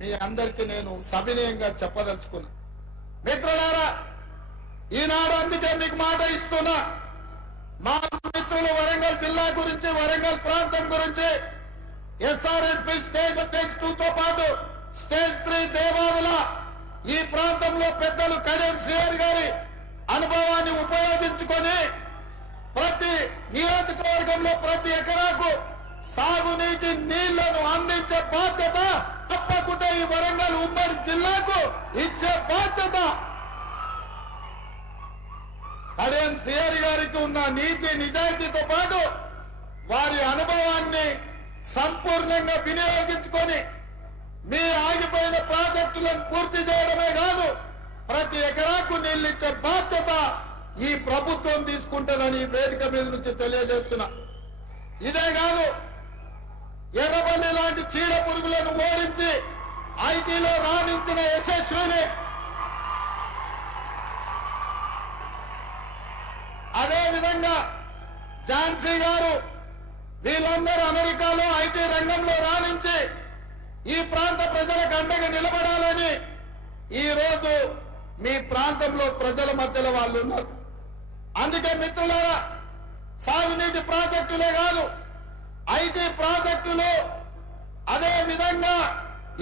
మీ అందరికీ నేను సవినయంగా చెప్పదలుచుకున్నా. మిత్రులారా, ఈనాడు అందుకే మీకు మాట ఇస్తున్నా. మా మిత్రులు వరంగల్ జిల్లా గురించి, వరంగల్ ప్రాంతం గురించి ఎస్ఆర్ఎస్పీ స్టేజ్ 2తో పాటు స్టేజ్ 3 దేవాదుల ఈ ప్రాంతంలో పెద్దలు కడియం శ్రీహరి గారి అనుభవాన్ని ఉపయోగించుకొని ప్రతి నియోజకవర్గంలో ప్రతి ఎకరాకు సాగునీటి నీళ్లను అందించే బాధ్యత తప్పకుండా ఈ వరంగల్ ఉమ్మడి జిల్లాకు ఇచ్చే బాధ్యత కడియం శ్రీహరి గారికి ఉన్న నీతి నిజాయితీతో పాటు వారి అనుభవాన్ని సంపూర్ణంగా వినియోగించుకొని మీ ఆగిపోయిన ప్రాజెక్టులను పూర్తి చేయడమే కాదు, ప్రతి ఎకరాకు నీళ్ళిచ్చే బాధ్యత ఈ ప్రభుత్వం తీసుకుంటుందని వేదిక మీద నుంచి తెలియజేస్తున్నా. ఇదే కాదు, ఎర్రబల్లి లాంటి చీడ పురుగులను ఓడించి ఐటీలో రాణించిన యశస్విని, అదే విధంగా ఝాన్సీ గారు, వీళ్ళందరూ అమెరికాలో ఐటీ రంగంలో రాణించి ఈ ప్రాంత ప్రజలకు అండగా నిలబడాలని ఈ రోజు మీ ప్రాంతంలో ప్రజల మధ్యలో వాళ్ళు ఉన్నారు. అందుకే మిత్రులారా, సాగునీటి ప్రాజెక్టులే కాదు, ఐటీ ప్రాజెక్టులు, అదే విధంగా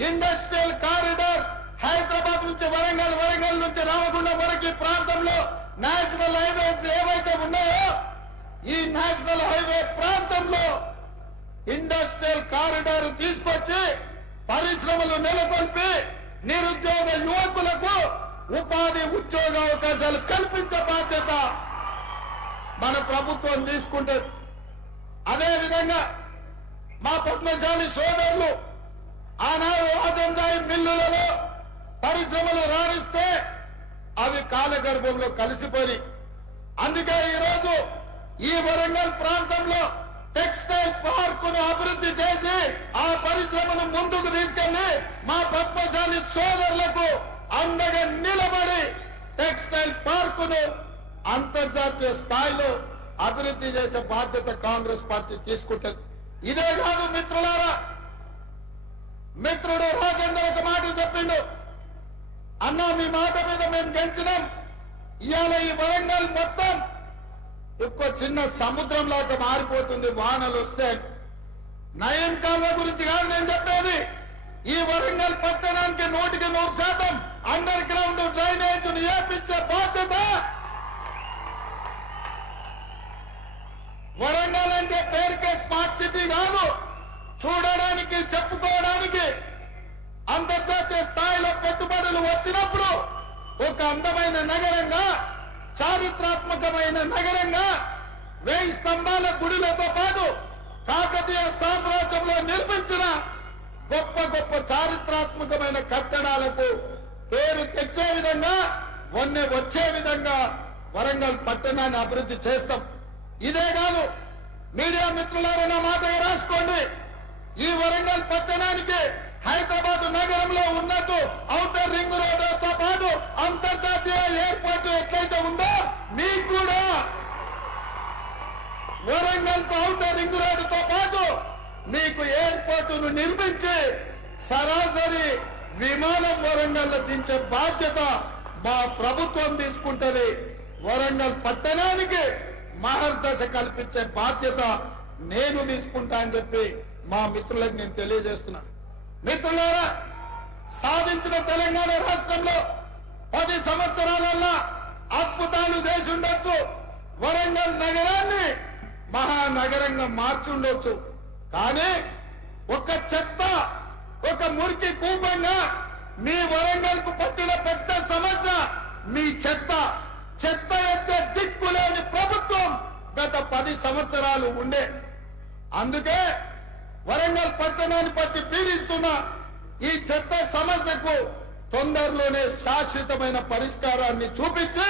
ఇండస్ట్రియల్ కారిడార్ హైదరాబాద్ నుంచి వరంగల్, వరంగల్ నుంచి రామగుండం వరకు ఈ ప్రాంతంలో నేషనల్ హైవేస్ ఏవైతే ఉన్నాయో ఈ నేషనల్ హైవే ప్రాంతంలో ఇండస్ట్రియల్ కారిడార్ తీసుకొచ్చి పరిశ్రమలు నెలకొల్పి నిరుద్యోగ యువకులకు ఉపాధి ఉద్యోగ అవకాశాలు కల్పించే బాధ్యత మన ప్రభుత్వం తీసుకుంటుంది. అదే విధంగా మా పద్మశాలి సోదరులు ఆనాడు రాజంజాయి మిల్లులలో పరిశ్రమలు రాణిస్తే అవి కాలగర్భంలో కలిసిపోయి, అందుకే ఈరోజు ఈ వరంగల్ ప్రాంతంలో టెక్స్టైల్ పార్కును అభివృద్ధి చేసి ఆ పరిశ్రమను ముందుకు తీసుకెళ్లి మా పద్మశాలి సోదరులకు అండగా నిలబడి టెక్స్టైల్ పార్కును అంతర్జాతీయ స్థాయిలో అభివృద్ధి చేసే బాధ్యత కాంగ్రెస్ పార్టీ తీసుకుంటుంది. ఇదే కాదు మిత్రులారా, మిత్రుడు రాజేందర్ ఒక మాట చెప్పిండు, అన్నా మీ మాట మీద మేము గెలిచినాం, ఇవాళ ఈ వరంగల్ మొత్తం ఒక్క చిన్న సముద్రం లాగా మారిపోతుంది వానలు వస్తే. నయం కాల్వ గురించి కాదు నేను చెప్పేది, ఈ వరంగల్ పట్టణానికి 100% అండర్ గ్రౌండ్ డ్రైనేజ్ ఏర్పించే బాధ్యత. వరంగల్ అంటే పేరుకే స్మార్ట్ సిటీ కాదు, చూడడానికి చెప్పుకోవడానికి అంతర్జాతీయ స్థాయిలో పెట్టుబడులు వచ్చినప్పుడు ఒక అందమైన నగరంగా, చారిత్రాత్మకమైన నగరంగా, 1000 స్తంభాల గుడిలతో పాటు కాకతీయ సామ్రాజ్యంలో నిర్మించిన గొప్ప గొప్ప చారిత్రాత్మకమైన కట్టడాలకు పేరు తెచ్చే విధంగా, వన్నె వచ్చే విధంగా వరంగల్ పట్టణాన్ని అభివృద్ధి చేస్తాం. ఇదే కాదు, మీడియా మిత్రులారా నా మాటగా రాసుకోండి, ఈ వరంగల్ పట్టణానికి హైదరాబాద్ నగరంలో ఉన్నట్టు ఔటర్ రింగ్ రోడ్డుతో పాటు అంతర్జాతీయ ఎయిర్పోర్ట్ ఎట్లయితే ఉందో మీకు కూడా వరంగల్ ఔటర్ రింగ్ రోడ్డుతో పాటు మీకు ఎయిర్పోర్టును నిర్మించి సరాసరి విమానం వరంగల్ దించే బాధ్యత మా ప్రభుత్వం తీసుకుంటది. వరంగల్ పట్టణానికి మహర్దశ కల్పించే బాధ్యత నేను తీసుకుంటా అని చెప్పి మా మిత్రులకు నేను తెలియజేస్తున్నా. మిత్రులారా, సాధించిన తెలంగాణ రాష్ట్రంలో 10 సంవత్సరాలల్లో అద్భుతాలు చేసి ఉండొచ్చు, వరంగల్ నగరాన్ని మహానగరంగా మార్చుండొచ్చు. కానీ ఒక చెత్త, ఒక మురికి కూపంగా మీ వరంగల్ కు పట్టిన పెద్ద సమస్య మీ చెత్త. చెత్త ఎత్తే దిక్కులేని ప్రభుత్వం గత 10 సంవత్సరాలు ఉండే. అందుకే వరంగల్ పట్టణాన్ని పట్టి పీడిస్తున్న ఈ చెత్త సమస్యకు తొందరలోనే శాశ్వతమైన పరిష్కారాన్ని చూపించి